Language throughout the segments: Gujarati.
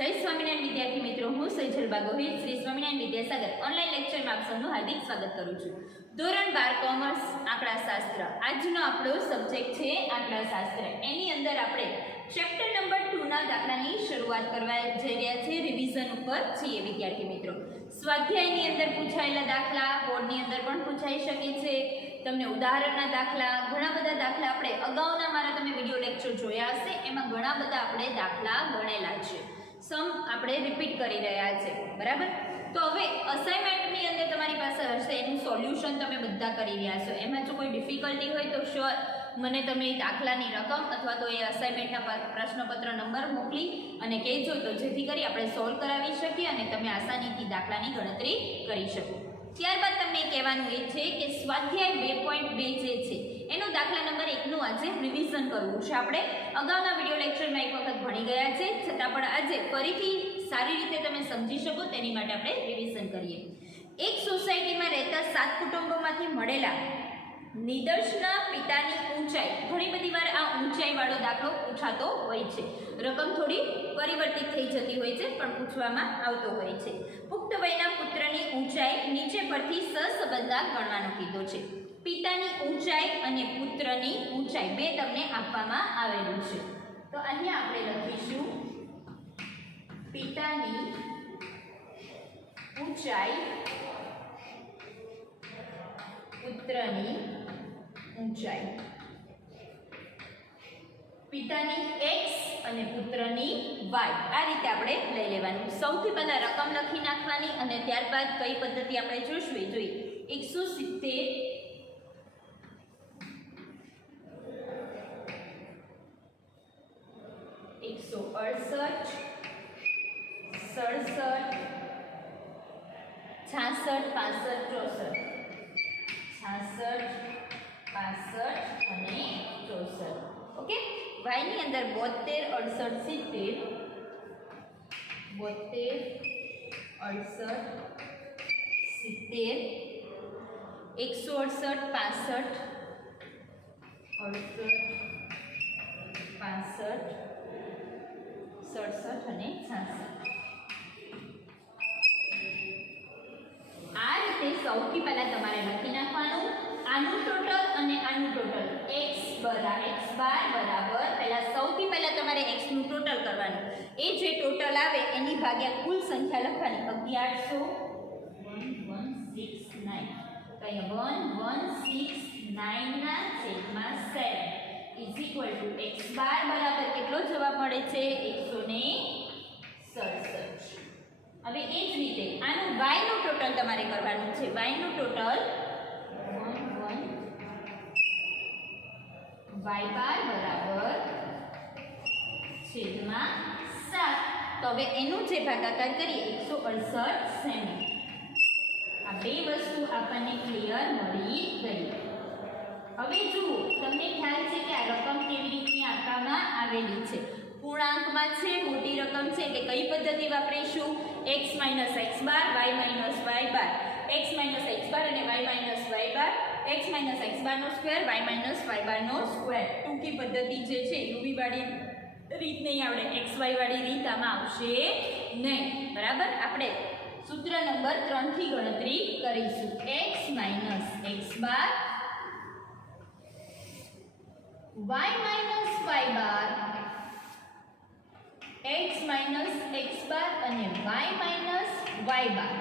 જય સ્વામિનારાયણ વિદ્યાર્થી મિત્રો, હું સેજલ બાગોહિલ શ્રી સ્વામિનારાયણ વિદ્યાસાગર ઓનલાઈન લેક્ચરમાં આપ સૌનું હાર્દિક સ્વાગત કરું છું. ધોરણ 12 કોમર્સ આંકડાશાસ્ત્ર આજનો આપણો સબ્જેક્ટ છે આંકડાશાસ્ત્ર. એની અંદર આપણે ચેપ્ટર નંબર 2 ના દાખલાની શરૂઆત કરવા જઈ રહ્યા છીએ. રિવિઝન ઉપર છીએ વિદ્યાર્થી મિત્રો. સ્વાધ્યાયની અંદર પૂછાયેલા દાખલા બોર્ડની અંદર પણ પૂછાઈ શકે છે. તમને ઉદાહરણના દાખલા, ઘણા બધા દાખલા આપણે અગાઉના મારા તમે વિડીયો લેક્ચર જોયા હશે, એમાં ઘણા બધા આપણે દાખલા ગણેલા છે. સમ આપણે રિપીટ કરી રહ્યા છે, બરાબર. તો હવે અસાઇનમેન્ટની અંદર તમારી પાસે હશે, એનું સોલ્યુશન તમે બધા કરી રહ્યા છો. એમાં જો કોઈ ડિફિકલ્ટી હોય તો શ્યોર મને તમે દાખલાની રકમ અથવા તો એ અસાઇનમેન્ટના પ્રશ્નપત્ર નંબર મોકલી અને કહેજો, તો જેથી કરી આપણે સોલ્વ કરાવી શકીએ અને તમે આસાનીથી દાખલાની ગણતરી કરી શકો. ત્યારબાદ તમને કહેવાનું એ છે કે સ્વાધ્યાય 2.2 જે છે એનો દાખલા નંબર 1નું આજે રિવિઝન કરવું છે. આપણે અગાઉના વિડીયો લેક્ચરમાં એક વખત ભણી ગયા છે, છતાં પણ આજે ફરીથી સારી રીતે તમે સમજી શકો તેની માટે આપણે રિવિઝન કરીએ. એક સોસાયટીમાં રહેતા 7 કુટુંબોમાંથી મળેલા નિદર્શના પિતાની ઊંચાઈ. ઘણી બધી વાર આ ઊંચાઈવાળો દાખલો પૂછાતો હોય છે. રકમ થોડી પરિવર્તિત થઈ જતી હોય છે, પણ પૂછવામાં આવતો હોય છે. પુખ્ત વયના પુત્રની ઊંચાઈ નીચે પરથી સહસંબંધા ગણવાનું કીધું છે. પિતાની ઊંચાઈ અને પુત્રની ઊંચાઈ બે તમને આપવામાં આવેલું છે. તો અહીંયા આપણે લખીશું પિતાની ઊંચાઈ, પુત્રની ઊંચાઈ. પિતાની x અને પુત્રની y, આ રીતે આપણે લઈ લેવાનું. સૌથી પહેલા રકમ લખી નાખવાની અને ત્યારબાદ કઈ પદ્ધતિ આપણે જોઈશું એ જોઈએ. 170 168 67 66 65 64 66 અને 64. ઓકે, y ની અંદર 72 68 70 72 68 70 168 65 67 અને 66. આ રીતે સૌથી પહેલા તમારે લખી નાખવાનું આનું ટોટલ અને આનું ટોટલ. x બાર બરાબર પહેલા સૌથી પહેલા તમારે x નું ટોટલ કરવાનું. એ જે ટોટલ આવે એની ભાગ્યા કુલ સંખ્યા લખવાની. 1169 ના છેદમાં 7 ઇઝ ઇક્વલ ટુ x બાર બરાબર કેટલો જવાબ મળે છે? 167. હવે એ જ રીતે આનું y નું ટોટલ તમારે કરવાનું છે. y નું ટોટલ y બાર બરાબર છેદમાં 7. તો હવે એનું જે ભાગાકાર કરીએ 168 સેમી. આ બે વસ્તુ આપણને ક્લિયર મળી ગઈ. હવે જુઓ, તમને ખ્યાલ છે કે આ રકમ કેવી રીતની આપવામાં આવેલી છે. પૂર્ણાંકમાં છે, મોટી રકમ છે એટલે કઈ પદ્ધતિ વાપરીશું? x - x બાર, y - y બાર, x - x બાર અને y - y બાર, x - x બાર નો સ્ક્વેર, y - y બાર નો સ્ક્વેર. ટૂંકી પદ્ધતિ જે છે યુવી વાળી રીત નહીં આવડે, xy વાળી રીત આમાં આવશે નહીં, બરાબર. આપણે સૂત્ર નંબર 3 થી ગણતરી કરીશું. x - x બાર, y - y બાર, x - x બાર અને y - y બાર.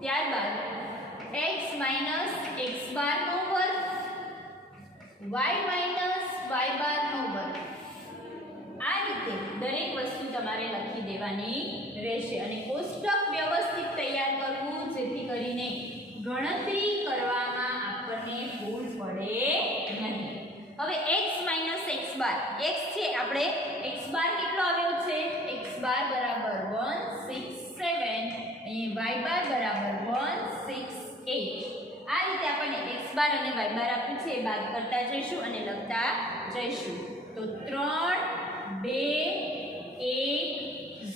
ત્યારબાદ x - x બાર નો વર્ગ, y - y બાર નો વર્ગ. આ રીતે દરેક વસ્તુ તમારે લખી દેવાની રહેશે અને કોષ્ટક વ્યવસ્થિત તૈયાર કરવું, જેથી કરીને ગણતરી કરવામાં આપણને ભૂલ પડે નહીં. હવે x - x બાર, x છે આપણે x બાર કેટલો આવ્યો છે? x બાર બરાબર 167 અને y બાર બરાબર 168. આ રીતે આપણને x બાર અને y બાર આપ્યું છે, એ બાદ કરતા જઈશું અને લખતા જઈશું. તો 3 2 1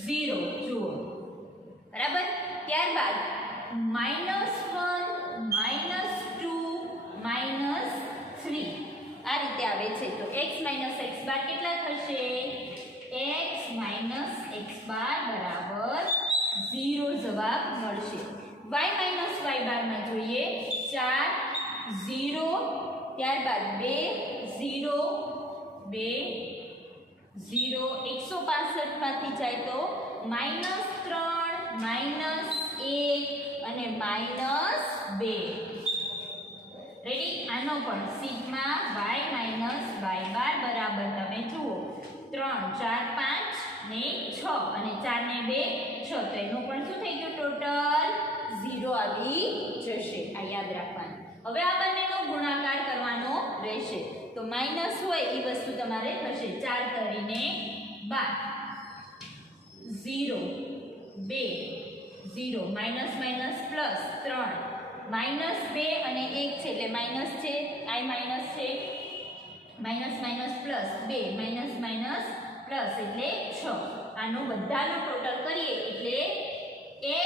0 જુઓ, બરાબર. ત્યારબાદ -1 -2 -3 આ રીતે આવે છે. તો x - x બાર કેટલા થશે? x - x બાર બરાબર 0 જવાબ મળશે. y માઇનસ y બારમાં જોઈએ 4 0 ત્યારબાદ 2 0 2 0 165 માંથી જાય તો -3 -1 અને -2. રેડી? આનો પણ સિગ્મા y માઇનસ y બાર બરાબર તમે જુઓ 3 4 5 ને 6 અને 4 ને 2 6 તો એનું પણ શું થઈ ગયું ટોટલ 0 આવી જશે. આ યાદ રાખવાનું. હવે આ બંનેનો ગુણાકાર કરવાનો રહેશે તો માઈનસ હોય એ વસ્તુ તમારે થશે 4 કરીને 12 0 2 0 માઇનસ માઇનસ પ્લસ 3 માઇનસ 2 અને 1 છે એટલે માઇનસ છે આ માઇનસ છે minus minus plus 2 minus minus plus એટલે 6 આનો બધાનો ટોટલ કરીએ એટલે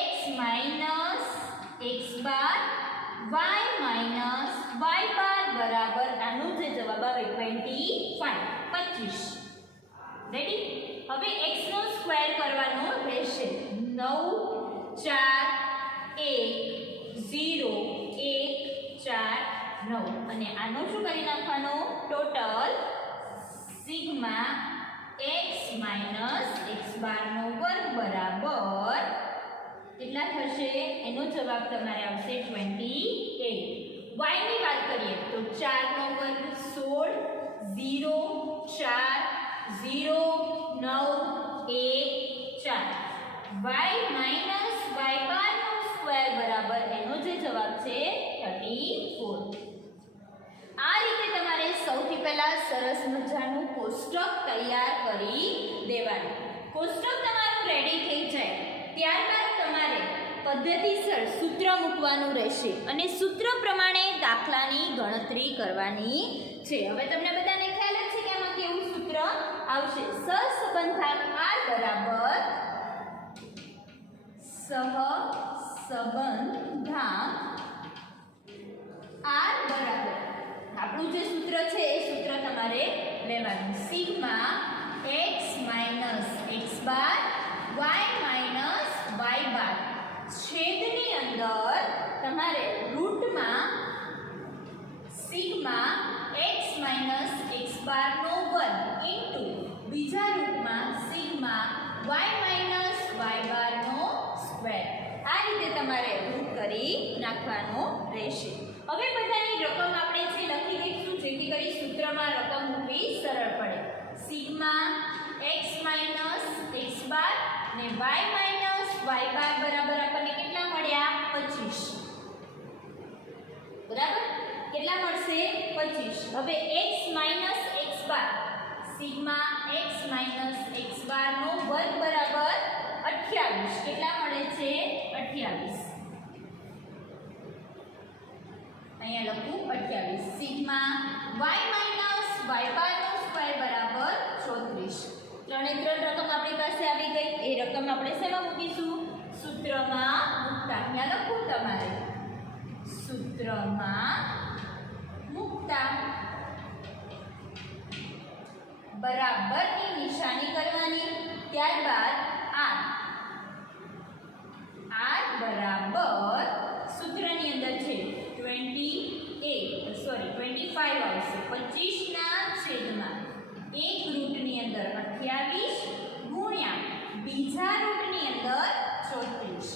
x માઇનસ x બાર y માઇનસ y બાર બરાબર આનો જે જવાબ આવે 25. રેડી? હવે x નો સ્ક્વેર કરવાનો રહેશે 9 4 1 0 1 4 9 અને આનો શું કરી નાખવાનો total sigma x minus x બાર નો વર્ગ બરાબર કેટલા થશે? એનો જવાબ તમારે આવશે 28. y ની વાત કરીએ તો 4 નો વર્ગ 16 0 4 0 9 1 4 y માઇનસ y બાર નો સ્ક્વેર બરાબર એનો જે જવાબ છે 34. આ રીતે તમારે સૌથી પહેલા સરસ મજાનું કોષ્ટક તૈયાર કરી દેવાનું. કોષ્ટક તમારું રેડી થઈ જાય ત્યારબાદ તમારે પદ્ધતિસર સૂત્ર મૂકવાનું રહેશે અને સૂત્ર પ્રમાણે દાખલાની ગણતરી કરવાની છે. હવે તમને બધાને ખ્યાલ જ છે કે આમાં કેવું સૂત્ર આવશે? સહસંબંધાંક r બરાબર સહસંબંધાંક r બરાબર આપણું જે સૂત્ર છે એ સૂત્ર તમારે લેવાનું સિગ્મા x માઇનસ x બાર y માઇનસ y બાર છેદની અંદર તમારે રૂટમાં સિગ્મા x માઇનસ x બાર નો વર્ગ ઇન્ટુ બીજા રૂટમાં સિગ્મા y માઇનસ y બાર નો સ્ક્વેર આ રીતે તમારે રૂટ કરી નાખવાનો રહેશે. હવે બધાની રકમ આપણે જે લખી દઈશું જેથી કરી સૂત્રમાં રકમ મૂકવી સરળ પડે. સિગ્મા x માઇનસ x બાર ને y માઇનસ y બાર બરાબર આપણને કેટલા મળ્યા? 25. બરાબર? કેટલા મળશે? 25. હવે x માઇનસ x બાર સિગ્મા x માઇનસ x બાર નો વર્ગ બરાબર 28. કેટલા મળે છે? 28. અહીંયા લખું 28. સિગ્મા y માઇનસ y બાર નો સ્ક્વેર બરાબર 34. ત્રણે ત્રણ રકમ આપણી પાસે આવી ગઈ. એ રકમ આપણે શેમાં મૂકીશું? સૂત્રમાં મૂકતા. અહીંયા લખું તમારે સૂત્રમાં મૂકતા બરાબરની નિશાની કરવાની. ત્યારબાદ r બરાબર સૂત્રની અંદર છે 25 આવશે. 25 ના છેદમાં એક રૂટની અંદર 28 ગુણ્યા બીજા રૂટની અંદર 34.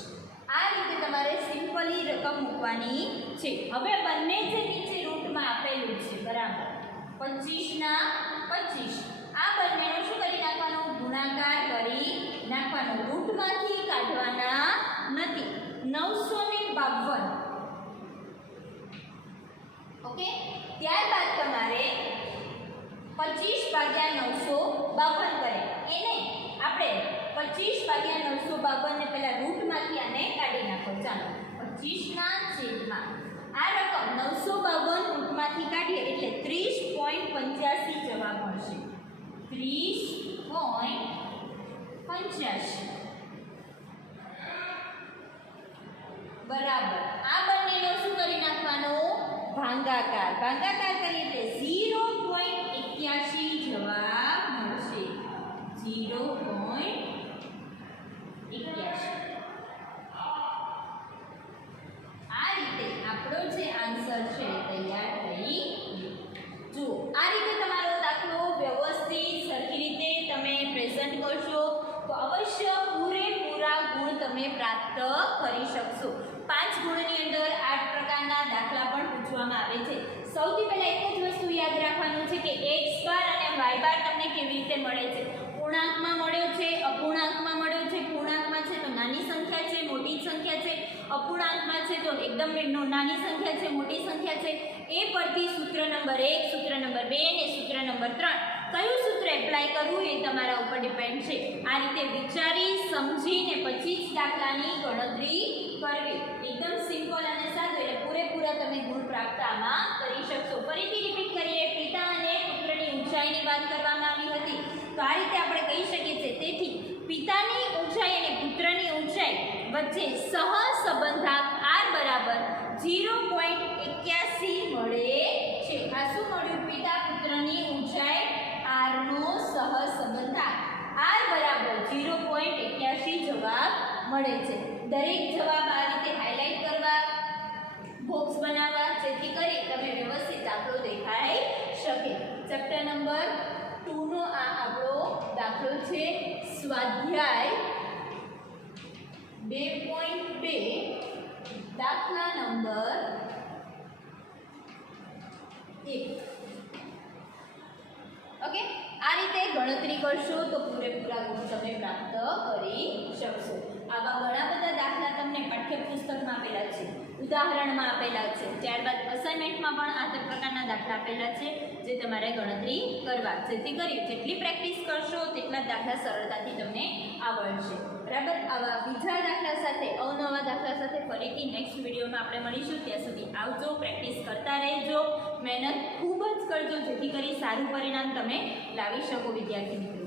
આ રીતે તમારે સિમ્પલી રકમ મૂકવાની છે. હવે બંને જે નીચે રૂટમાં આપેલું છે બરાબર 25 ના 25 આ બંનેનો શું કરી નાખવાનો? ગુણાકાર કરી નાખવાનો. રૂટમાંથી કાઢવાના નથી. 952. ઓકે? ત્યારબાદ તમારે 25 ભાગ્યા 952 કરે એને આપણે 25 ભાગ્યા 952 ને પહેલા રૂટમાંથી આને કાઢી નાખો. ચાલો 25 ના છેદમાં આ રકમ 952 રૂટમાંથી કાઢીએ એટલે 30.85 જવાબ મળશે. 30.85 બરાબર. આ બંનેનો શું કરી નાખવાનો? ભાગાકાર. ભાગાકાર કરીએ એટલે 0.81 જવાબ મળશે. 0.81 રિવિઝન કરશો તો અવશ્ય પૂરેપૂરા ગુણ તમે પ્રાપ્ત કરી શકશો. 5 ગુણની અંદર 8 પ્રકારના દાખલા પણ પૂછવામાં આવે છે. સૌથી પહેલા એક જ વસ્તુ યાદ રાખવાનું છે કે x બાર અને y બાર તમને કેવી રીતે મળે છે. પૂર્ણાંકમાં મળ્યો છે, અપૂર્ણાંકમાં મળ્યો છે. પૂર્ણાંકમાં છે તો નાની સંખ્યા છે, મોટી સંખ્યા છે. અપૂર્ણાંકમાં છે તો એકદમ નાની સંખ્યા છે, મોટી સંખ્યા છે. એ પરથી સૂત્ર નંબર 1, સૂત્ર નંબર 2 અને સૂત્ર નંબર 3 કયું સૂત્ર એપ્લાય કરવું એ તમારા ઉપર ડિપેન્ડ છે. આ રીતે વિચારી સમજીને પછી જ દાખલાની ગણતરી કરવી. એકદમ સિમ્પલ અને સાદું, એટલે પૂરેપૂરા તમે ગુણ પ્રાપ્ત આમાં કરી શકશો. ફરીથી રિપીટ કરીએ. પિતા અને પુત્રની ઊંચાઈની વાત કરવામાં આવી હતી, તો આ રીતે આપણે કહી શકીએ છીએ. તેથી પિતાની ઊંચાઈ અને પુત્રની ઊંચાઈ વચ્ચે સહસંબંધાંક r બરાબર 0.81 મળે છે. આ શું મળ્યું? પિતા પુત્રની ઊંચાઈ r નો સહસંબંધાંક r બરાબર 0.81 જવાબ મળે છે. દરેક જવાબ આ રીતે હાઇલાઇટ કરવા, બોક્સ બનાવવા, જેથી કરી તમે વ્યવસ્થિત દાખલો દેખાઈ શકે. ચેપ્ટર નંબર 2 નો આ આપણો દાખલો છે. સ્વાધ્યાય 2.2 દાખલા નંબર 1. ઓકે, આ રીતે ગણતરી કરશો તો પૂરેપૂરા ગુણ તમે પ્રાપ્ત કરી શકશો. આવા ઘણા બધા દાખલા તમને પાઠ્યપુસ્તકમાં આપેલા છે, ઉદાહરણમાં આપેલા છે, ત્યારબાદ અસાઇનમેન્ટમાં પણ આ પ્રકારના દાખલા આપેલા છે જે તમારે ગણતરી કરવા. જેથી કરી જેટલી પ્રેક્ટિસ કરશો તેટલા દાખલા સરળતાથી તમને આવડશે. બરાબર. આવા બીજા દાખલા સાથે, અવનવા દાખલા સાથે ફરીથી નેક્સ્ટ વિડીયોમાં આપણે મળીશું. ત્યાં સુધી આવજો, પ્રેક્ટિસ કરતા રહેજો, મહેનત ખૂબ જ કરજો, જેથી કરી સારું પરિણામ તમે લાવી શકો વિદ્યાર્થી મિત્રો.